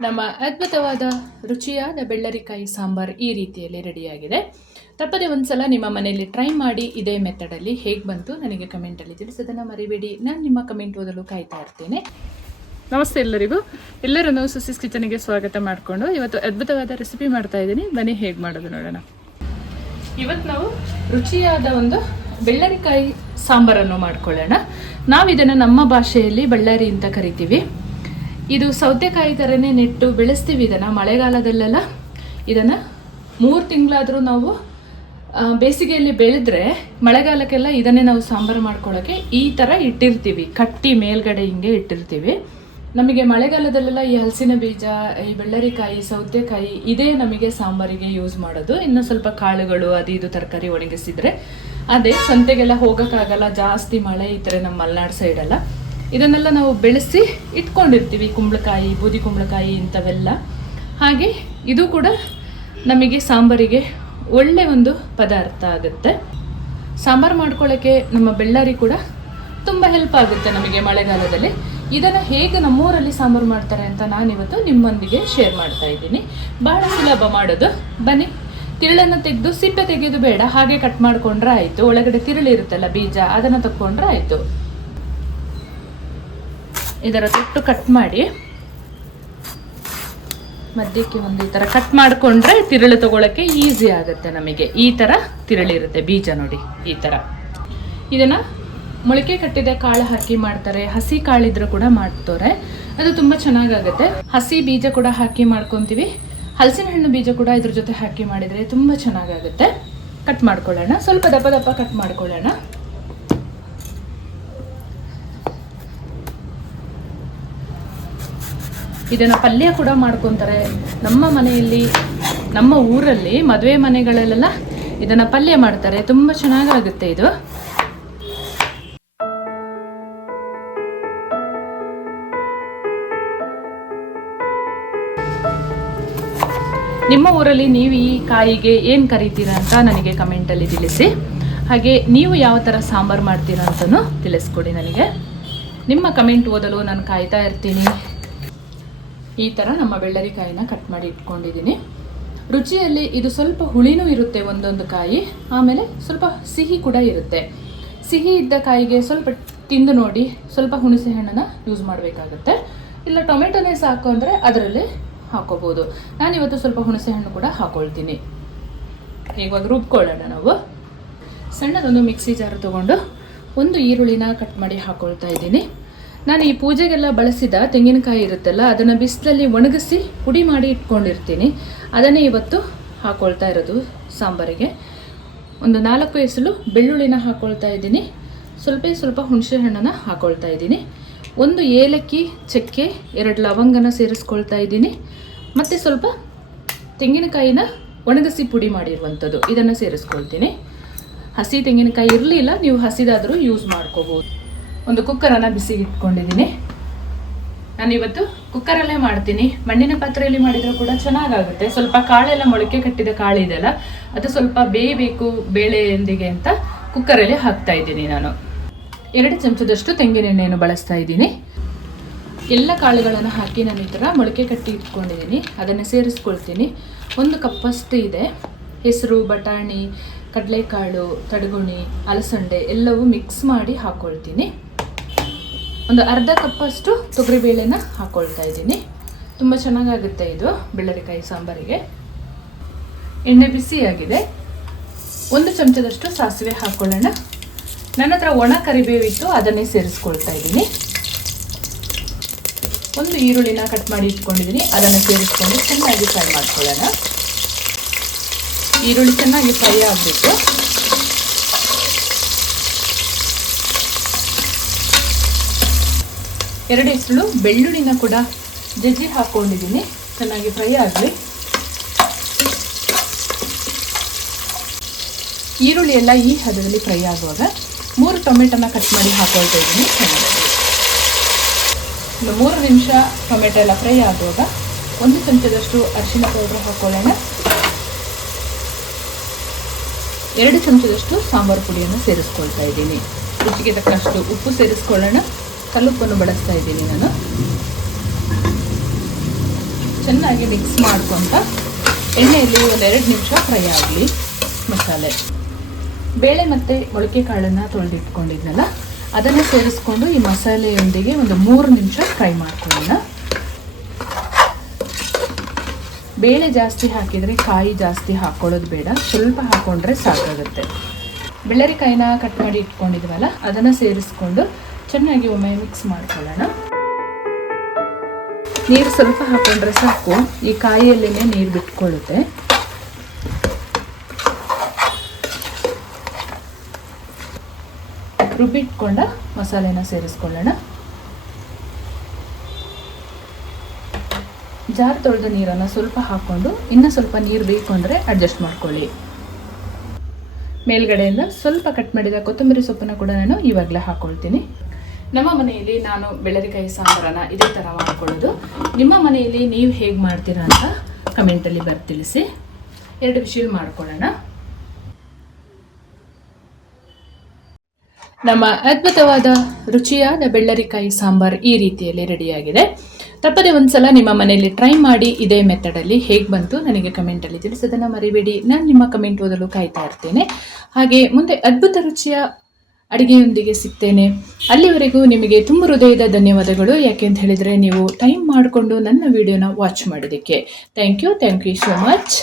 ನಮ್ಮ ಅದ್ಭುತವಾದ ರುಚಿಯಾದ ಬೆಳ್ಳರಿಕಾಯಿ ಸಾಂಬಾರ್ ಈ ರೀತಿಯಲ್ಲಿ ರೆಡಿಯಾಗಿದೆ. ತಪ್ಪದೆ ಒಂದ್ಸಲ ನಿಮ್ಮ ಮನೆಯಲ್ಲಿ ಟ್ರೈ ಮಾಡಿ ಇದೇ ಮೆಥಡಲ್ಲಿ ಹೇಗೆ ಬಂತು ನನಗೆ ಕಮೆಂಟಲ್ಲಿ ತಿಳಿಸೋದನ್ನು ಮರಿಬೇಡಿ. ನಾನು ನಿಮ್ಮ ಕಮೆಂಟ್ ಓದಲು ಕಾಯ್ತಾ ಇರ್ತೇನೆ. ನಮಸ್ತೆ ಎಲ್ಲರಿಗೂ. ಎಲ್ಲರನ್ನು ಸುಸಿಸ್ ಕಿಚನಿಗೆ ಸ್ವಾಗತ ಮಾಡಿಕೊಂಡು ಇವತ್ತು ಅದ್ಭುತವಾದ ರೆಸಿಪಿ ಮಾಡ್ತಾ ಇದ್ದೀನಿ. ಬನ್ನಿ ಹೇಗೆ ಮಾಡೋದು ನೋಡೋಣ. ಇವತ್ತು ನಾವು ರುಚಿಯಾದ ಒಂದು ಬೆಳ್ಳರಿಕಾಯಿ ಸಾಂಬಾರನ್ನು ಮಾಡ್ಕೊಳ್ಳೋಣ. ನಾವು ಇದನ್ನು ನಮ್ಮ ಭಾಷೆಯಲ್ಲಿ ಬಳ್ಳಾರಿ ಅಂತ ಕರಿತೀವಿ. ಇದು ಸೌತೆಕಾಯಿ ಥರನೇ ನೆಟ್ಟು ಬೆಳೆಸ್ತೀವಿ ಇದನ್ನು ಮಳೆಗಾಲದಲ್ಲೆಲ್ಲ. ಇದನ್ನು ಮೂರು ತಿಂಗಳಾದರೂ ನಾವು ಬೇಸಿಗೆಯಲ್ಲಿ ಬೆಳೆದ್ರೆ ಮಳೆಗಾಲಕ್ಕೆಲ್ಲ ಇದನ್ನೇ ನಾವು ಸಾಂಬಾರು ಮಾಡ್ಕೊಳ್ಳೋಕ್ಕೆ ಈ ಥರ ಇಟ್ಟಿರ್ತೀವಿ. ಕಟ್ಟಿ ಮೇಲ್ಗಡೆ ಹಿಂಗೆ ಇಟ್ಟಿರ್ತೀವಿ. ನಮಗೆ ಮಳೆಗಾಲದಲ್ಲೆಲ್ಲ ಈ ಹಲಸಿನ ಬೀಜ, ಈ ಬೆಳ್ಳರಿಕಾಯಿ, ಸೌತೆಕಾಯಿ ಇದೇ ನಮಗೆ ಸಾಂಬಾರಿಗೆ ಯೂಸ್ ಮಾಡೋದು. ಇನ್ನು ಸ್ವಲ್ಪ ಕಾಳುಗಳು, ಅದು ಇದು ತರಕಾರಿ ಒಣಗಿಸಿದ್ರೆ. ಅದೇ ಸಂತೆಗೆಲ್ಲ ಹೋಗೋಕ್ಕಾಗಲ್ಲ. ಜಾಸ್ತಿ ಮಳೆ ಥರ ನಮ್ಮ ಮಲೆನಾಡು ಸೈಡೆಲ್ಲ ಇದನ್ನೆಲ್ಲ ನಾವು ಬೆಳೆಸಿ ಇಟ್ಕೊಂಡಿರ್ತೀವಿ, ಕುಂಬಳಕಾಯಿ, ಬೂದಿ ಕುಂಬಳಕಾಯಿ ಇಂಥವೆಲ್ಲ. ಹಾಗೆ ಇದು ಕೂಡ ನಮಗೆ ಸಾಂಬಾರಿಗೆ ಒಳ್ಳೆ ಒಂದು ಪದಾರ್ಥ ಆಗುತ್ತೆ. ಸಾಂಬಾರು ಮಾಡ್ಕೊಳ್ಳೋಕ್ಕೆ ನಮ್ಮ ಬೆಳ್ಳಾರಿ ಕೂಡ ತುಂಬ ಹೆಲ್ಪ್ ಆಗುತ್ತೆ ನಮಗೆ ಮಳೆಗಾಲದಲ್ಲಿ. ಇದನ್ನು ಹೇಗೆ ನಮ್ಮೂರಲ್ಲಿ ಸಾಂಬಾರು ಮಾಡ್ತಾರೆ ಅಂತ ನಾನಿವತ್ತು ನಿಮ್ಮೊಂದಿಗೆ ಶೇರ್ ಮಾಡ್ತಾ ಇದ್ದೀನಿ. ಬಹಳ ಸುಲಭ ಮಾಡೋದು. ಬನ್ನಿ, ತಿರುಳನ್ನು ತೆಗೆದು ಸಿಪ್ಪೆ ತೆಗೆಯೋದು ಬೇಡ, ಹಾಗೆ ಕಟ್ ಮಾಡಿಕೊಂಡ್ರೆ ಆಯಿತು. ಒಳಗಡೆ ತಿರುಳು ಇರುತ್ತಲ್ಲ ಬೀಜ, ಅದನ್ನು ತಕ್ಕೊಂಡ್ರೆ ಆಯಿತು. ಇದರ ತೊಟ್ಟು ಕಟ್ ಮಾಡಿ, ಮಧ್ಯಕ್ಕೆ ಒಂದು ಈ ಥರ ಕಟ್ ಮಾಡಿಕೊಂಡ್ರೆ ತಿರುಳು ತಗೊಳಕ್ಕೆ ಈಸಿ ಆಗುತ್ತೆ ನಮಗೆ. ಈ ಥರ ತಿರುಳಿರುತ್ತೆ ಬೀಜ ನೋಡಿ, ಈ ಥರ ಇದನ್ನು ಮೊಳಕೆ ಕಟ್ಟಿದ ಕಾಳು ಹಾಕಿ ಮಾಡ್ತಾರೆ, ಹಸಿ ಕಾಳಿದ್ರೆ ಕೂಡ ಮಾಡ್ತಾರೆ. ಅದು ತುಂಬ ಚೆನ್ನಾಗಾಗುತ್ತೆ. ಹಸಿ ಬೀಜ ಕೂಡ ಹಾಕಿ ಮಾಡ್ಕೊತೀವಿ. ಹಲಸಿನ ಹಣ್ಣು ಬೀಜ ಕೂಡ ಇದ್ರ ಜೊತೆ ಹಾಕಿ ಮಾಡಿದರೆ ತುಂಬ ಚೆನ್ನಾಗಾಗುತ್ತೆ. ಕಟ್ ಮಾಡ್ಕೊಳ್ಳೋಣ. ಸ್ವಲ್ಪ ದಪ್ಪ ದಪ್ಪ ಕಟ್ ಮಾಡ್ಕೊಳ್ಳೋಣ. ಇದನ್ನು ಪಲ್ಯ ಕೂಡ ಮಾಡ್ಕೊತಾರೆ. ನಮ್ಮ ಮನೆಯಲ್ಲಿ, ನಮ್ಮ ಊರಲ್ಲಿ ಮದುವೆ ಮನೆಗಳಲ್ಲೆಲ್ಲ ಇದನ್ನು ಪಲ್ಯ ಮಾಡ್ತಾರೆ. ತುಂಬ ಚೆನ್ನಾಗಾಗುತ್ತೆ ಇದು. ನಿಮ್ಮ ಊರಲ್ಲಿ ನೀವು ಈ ಕಾಯಿಗೆ ಏನು ಕರಿತೀರಾ ಅಂತ ನನಗೆ ಕಮೆಂಟಲ್ಲಿ ತಿಳಿಸಿ. ಹಾಗೆ ನೀವು ಯಾವ ಥರ ಸಾಂಬಾರು ಮಾಡ್ತೀರಾ ಅಂತಲೂ ತಿಳಿಸ್ಕೊಡಿ ನನಗೆ. ನಿಮ್ಮ ಕಮೆಂಟ್ ಓದಲು ನಾನು ಕಾಯ್ತಾ ಇರ್ತೀನಿ. ಈ ಥರ ನಮ್ಮ ಬೆಳ್ಳರಿಕಾಯಿನ ಕಟ್ ಮಾಡಿ ಇಟ್ಕೊಂಡಿದ್ದೀನಿ. ರುಚಿಯಲ್ಲಿ ಇದು ಸ್ವಲ್ಪ ಹುಳಿನೂ ಇರುತ್ತೆ ಒಂದೊಂದು ಕಾಯಿ, ಆಮೇಲೆ ಸ್ವಲ್ಪ ಸಿಹಿ ಕೂಡ ಇರುತ್ತೆ. ಸಿಹಿ ಇದ್ದ ಕಾಯಿಗೆ ಸ್ವಲ್ಪ ತಿಂದು ನೋಡಿ, ಸ್ವಲ್ಪ ಹುಣಸೆ ಹಣ್ಣನ್ನು ಯೂಸ್ ಮಾಡಬೇಕಾಗುತ್ತೆ. ಇಲ್ಲ ಟೊಮೆಟೊನೇ ಸಾಕು ಅಂದರೆ ಅದರಲ್ಲಿ ಹಾಕೋಬೋದು. ನಾನಿವತ್ತು ಸ್ವಲ್ಪ ಹುಣಸೆ ಹಣ್ಣು ಕೂಡ ಹಾಕೊಳ್ತೀನಿ. ಇವಾಗ ರುಬ್ಕೊಳ್ಳೋಣ ನಾವು. ಸಣ್ಣದೊಂದು ಮಿಕ್ಸಿ ಜಾರ್ ತೊಗೊಂಡು ಒಂದು ಈರುಳ್ಳಿನ ಕಟ್ ಮಾಡಿ ಹಾಕೊಳ್ತಾ ಇದ್ದೀನಿ. ನಾನು ಈ ಪೂಜೆಗೆಲ್ಲ ಬಳಸಿದ ತೆಂಗಿನಕಾಯಿ ಇರುತ್ತಲ್ಲ, ಅದನ್ನು ಬಿಸಿಲಲ್ಲಿ ಒಣಗಿಸಿ ಪುಡಿ ಮಾಡಿ ಇಟ್ಕೊಂಡಿರ್ತೀನಿ. ಅದನ್ನೇ ಇವತ್ತು ಹಾಕ್ಕೊಳ್ತಾ ಇರೋದು ಸಾಂಬಾರಿಗೆ. ಒಂದು ನಾಲ್ಕು ಎಸಲು ಬೆಳ್ಳುಳ್ಳಿನ ಹಾಕ್ಕೊಳ್ತಾ ಇದ್ದೀನಿ. ಸ್ವಲ್ಪ ಸ್ವಲ್ಪ ಹುಣಸೆ ಹಣ್ಣನ್ನು ಹಾಕೊಳ್ತಾ ಇದ್ದೀನಿ. ಒಂದು ಏಲಕ್ಕಿ, ಚಕ್ಕೆ, ಎರಡು ಲವಂಗನ ಸೇರಿಸ್ಕೊಳ್ತಾ ಇದ್ದೀನಿ. ಮತ್ತು ಸ್ವಲ್ಪ ತೆಂಗಿನಕಾಯಿನ ಒಣಗಿಸಿ ಪುಡಿ ಮಾಡಿರುವಂಥದ್ದು, ಇದನ್ನು ಸೇರಿಸ್ಕೊಳ್ತೀನಿ. ಹಸಿ ತೆಂಗಿನಕಾಯಿ ಇರಲಿಲ್ಲ, ನೀವು ಹಸಿದಾದರೂ ಯೂಸ್ ಮಾಡ್ಕೋಬೋದು. ಒಂದು ಕುಕ್ಕರನ್ನು ಬಿಸಿ ಇಟ್ಕೊಂಡಿದ್ದೀನಿ ನಾನು ಇವತ್ತು ಕುಕ್ಕರಲ್ಲೇ ಮಾಡ್ತೀನಿ. ಮಣ್ಣಿನ ಪಾತ್ರೆಯಲ್ಲಿ ಮಾಡಿದರೂ ಕೂಡ ಚೆನ್ನಾಗಾಗುತ್ತೆ. ಸ್ವಲ್ಪ ಕಾಳೆಲ್ಲ ಮೊಳಕೆ ಕಟ್ಟಿದ ಕಾಳಿದೆಯಲ್ಲ ಅದು ಸ್ವಲ್ಪ ಬೇಯಬೇಕು ಬೇಳೆಯೊಂದಿಗೆ ಅಂತ ಕುಕ್ಕರಲ್ಲಿ ಹಾಕ್ತಾ ಇದ್ದೀನಿ ನಾನು. ಎರಡು ಚಮಚದಷ್ಟು ತೆಂಗಿನೆಣ್ಣೆಯನ್ನು ಬಳಸ್ತಾ ಇದ್ದೀನಿ. ಎಲ್ಲ ಕಾಳುಗಳನ್ನು ಹಾಕಿ ನಾನು ಈ ಥರ ಮೊಳಕೆ ಕಟ್ಟಿ ಇಟ್ಕೊಂಡಿದ್ದೀನಿ. ಅದನ್ನು ಸೇರಿಸ್ಕೊಳ್ತೀನಿ. ಒಂದು ಕಪ್ಪಷ್ಟು ಇದೆ. ಹೆಸರು, ಬಟಾಣಿ, ಕಡಲೆಕಾಳು, ತಡಗುಣಿ, ಅಲಸಂಡೆ ಎಲ್ಲವೂ ಮಿಕ್ಸ್ ಮಾಡಿ ಹಾಕ್ಕೊಳ್ತೀನಿ ಒಂದು ಅರ್ಧ ಕಪ್ಪಷ್ಟು ತೊಗರಿಬೇಳೆನ ಹಾಕ್ಕೊಳ್ತಾ ಇದ್ದೀನಿ. ತುಂಬ ಚೆನ್ನಾಗಾಗುತ್ತೆ ಇದು ಬೆಳ್ಳರಿಕಾಯಿ ಸಾಂಬಾರಿಗೆ. ಎಣ್ಣೆ ಬಿಸಿಯಾಗಿದೆ ಒಂದು ಚಮಚದಷ್ಟು ಸಾಸಿವೆ ಹಾಕ್ಕೊಳ್ಳೋಣ ನನ್ನ ಹತ್ರ ಒಣ ಕರಿಬೇವಿತ್ತು ಅದನ್ನೇ ಸೇರಿಸ್ಕೊಳ್ತಾ ಇದ್ದೀನಿ. ಒಂದು ಈರುಳ್ಳಿನ ಕಟ್ ಮಾಡಿ ಇಟ್ಕೊಂಡಿದ್ದೀನಿ. ಅದನ್ನು ಸೇರಿಸ್ಕೊಂಡು ಚೆನ್ನಾಗಿ ಫ್ರೈ ಮಾಡ್ಕೊಳ್ಳೋಣ. ಈರುಳ್ಳಿ ಚೆನ್ನಾಗಿ ಫ್ರೈ ಆಗಬೇಕು ಎರಡು ಹೆಸರು ಬೆಳ್ಳುಳ್ಳಿನ ಕೂಡ ಜಜ್ಜಿ ಹಾಕ್ಕೊಂಡಿದ್ದೀನಿ ಚೆನ್ನಾಗಿ ಫ್ರೈ ಆಗಲಿ. ಈರುಳ್ಳಿ ಎಲ್ಲ ಈ ಹದದಲ್ಲಿ ಫ್ರೈ ಆಗುವಾಗ ಮೂರು ಟೊಮೆಟೊನ ಕಟ್ ಮಾಡಿ ಹಾಕೊಳ್ತಾ ಇದ್ದೀನಿ. ಒಂದು ಮೂರು ನಿಮಿಷ ಟೊಮೆಟೊ ಎಲ್ಲ ಫ್ರೈ ಆಗುವಾಗ ಒಂದು ಚಮಚದಷ್ಟು ಅರಿಶಿನ ಪೌಡ್ರ್ ಹಾಕ್ಕೊಳ್ಳೋಣ ಎರಡು ಚಮಚದಷ್ಟು ಸಾಂಬಾರು ಪುಡಿಯನ್ನು ಸೇರಿಸ್ಕೊಳ್ತಾ ಇದ್ದೀನಿ. ರುಚಿಗೆ ತಕ್ಕಷ್ಟು ಉಪ್ಪು ಸೇರಿಸ್ಕೊಳ್ಳೋಣ. ಕಲ್ಲುಪ್ಪನ್ನು ಬಳಸ್ತಾ ಇದ್ದೀನಿ ನಾನು. ಚೆನ್ನಾಗಿ ಮಿಕ್ಸ್ ಮಾಡ್ಕೊತ ಎಣ್ಣೆಯಲ್ಲಿ ಒಂದೆರಡು ನಿಮಿಷ ಫ್ರೈ ಆಗಲಿ ಮಸಾಲೆ. ಬೇಳೆ ಮತ್ತು ಮೊಳಕೆ ಕಾಳನ್ನು ತೊಳೆದಿಟ್ಕೊಂಡಿದ್ನಲ್ಲ, ಅದನ್ನು ಸೇರಿಸ್ಕೊಂಡು ಈ ಮಸಾಲೆಯೊಂದಿಗೆ ಒಂದು ಮೂರು ನಿಮಿಷ ಫ್ರೈ ಮಾಡ್ಕೊಳ್ಳೋಣ. ಬೇಳೆ ಜಾಸ್ತಿ ಹಾಕಿದರೆ ಕಾಯಿ ಜಾಸ್ತಿ ಹಾಕ್ಕೊಳ್ಳೋದು ಬೇಡ, ಸ್ವಲ್ಪ ಹಾಕ್ಕೊಂಡ್ರೆ ಸಾಕಾಗುತ್ತೆ. ಬೆಳ್ಳರಿಕಾಯಿನ ಕಟ್ ಮಾಡಿ ಇಟ್ಕೊಂಡಿದ್ವಲ್ಲ, ಅದನ್ನು ಸೇರಿಸ್ಕೊಂಡು ಚೆನ್ನಾಗಿ ಒಮ್ಮೆ ಮಿಕ್ಸ್ ಮಾಡ್ಕೊಳ್ಳೋಣ. ನೀರು ಸ್ವಲ್ಪ ಹಾಕೊಂಡ್ರೆ ಸಾಕು. ಈ ಕಾಯಿಯಲ್ಲೇ ನೀರು ಬಿಟ್ಕೊಳ್ಳುತ್ತೆ. ರುಬ್ಬಿಟ್ಕೊಂಡ ಮಸಾಲೆನ ಸೇರಿಸ್ಕೊಳ್ಳೋಣ. ಜಾರ್ ತೊಳೆದ ನೀರನ್ನು ಸ್ವಲ್ಪ ಹಾಕ್ಕೊಂಡು ಇನ್ನೂ ಸ್ವಲ್ಪ ನೀರು ಬೇಕು ಅಂದರೆ ಅಡ್ಜಸ್ಟ್ ಮಾಡ್ಕೊಳ್ಳಿ. ಮೇಲ್ಗಡೆಯಿಂದ ಸ್ವಲ್ಪ ಕಟ್ ಮಾಡಿದ ಕೊತ್ತಂಬರಿ ಸೊಪ್ಪನ್ನು ಕೂಡ ನಾನು ಇವಾಗಲೇ ಹಾಕ್ಕೊಳ್ತೀನಿ ನಮ್ಮ ಮನೆಯಲ್ಲಿ ನಾನು ಬೆಳ್ಳರಿಕಾಯಿ ಸಾಂಬಾರನ್ನು ಇದೇ ಥರ ಮಾಡ್ಕೊಳ್ಳೋದು. ನಿಮ್ಮ ಮನೆಯಲ್ಲಿ ನೀವು ಹೇಗೆ ಮಾಡ್ತೀರಾ ಅಂತ ಕಮೆಂಟಲ್ಲಿ ಬರ್, ತಿಳಿಸಿ. ಎರಡು ವಿಷಲ್ ಮಾಡ್ಕೊಳ್ಳೋಣ. ನಮ್ಮ ಅದ್ಭುತವಾದ ರುಚಿಯಾದ ಬೆಳ್ಳರಿಕಾಯಿ ಸಾಂಬಾರು ಈ ರೀತಿಯಲ್ಲಿ ರೆಡಿಯಾಗಿದೆ. ತಪ್ಪದೆ ಒಂದ್ಸಲ ನಿಮ್ಮ ಮನೆಯಲ್ಲಿ ಟ್ರೈ ಮಾಡಿ ಇದೇ ಮೆಥಡಲ್ಲಿ ಹೇಗೆ ಬಂತು ನನಗೆ ಕಮೆಂಟಲ್ಲಿ ತಿಳಿಸೋದನ್ನು ಮರಿಬೇಡಿ. ನಾನು ನಿಮ್ಮ ಕಮೆಂಟ್ ಓದಲು ಕಾಯ್ತಾ ಇರ್ತೇನೆ. ಹಾಗೆ ಮುಂದೆ ಅದ್ಭುತ ರುಚಿಯ ಅಡಿಗೆಯೊಂದಿಗೆ ಸಿಗ್ತೇನೆ. ಅಲ್ಲಿವರೆಗೂ ನಿಮಗೆ ತುಂಬ ಹೃದಯದ ಧನ್ಯವಾದಗಳು. ಯಾಕೆ ಅಂತ ಹೇಳಿದರೆ ನೀವು ಟೈಮ್ ಮಾಡಿಕೊಂಡು ನನ್ನ ವಿಡಿಯೋನ ವಾಚ್ ಮಾಡೋದಕ್ಕೆ thank you thank you so much